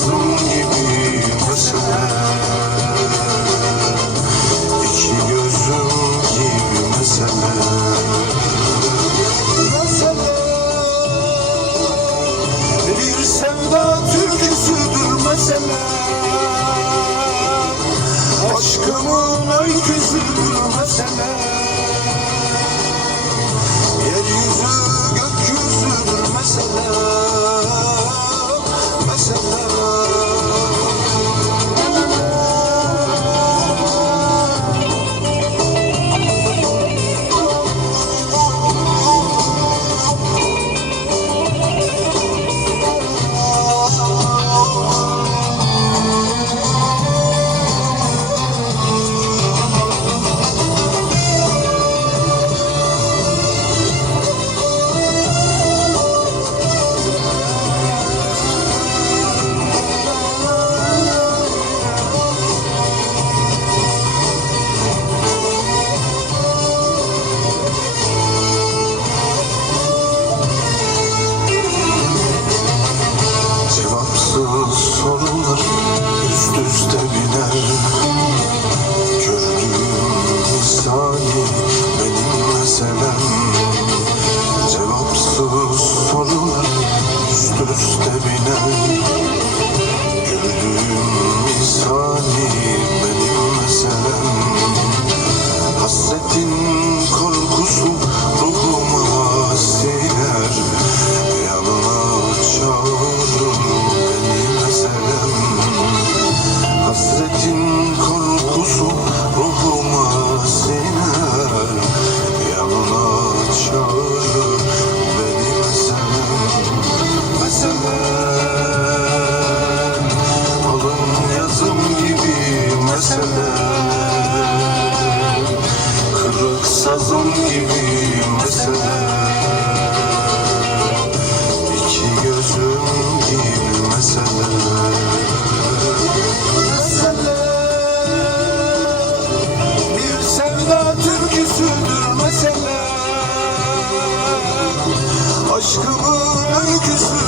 sazım gibi mesele, iki gözüm gibi mesele. Bir sevda türküsüdür mesele, aşkımın öyküsüdür mesele. Yeryüzü gökyüzüdür mesele, mesele. Sorular üst üste biner, gördüğüm misali benim meselem. Cevapsız sorular üst üste biner, gördüğüm misali benim meselem. Hasretin korkusu ruhuma siner, yanına çağırır beni meselem. Hasretin korkusu ruhuma siner, yanına çağırır beni meselem. Meselem alın yazım gibi meselem, kırık sazım gibi meselem. İki gözüm gibi meselem. Bir sevda türküsüdür mesele, aşkımın öyküsü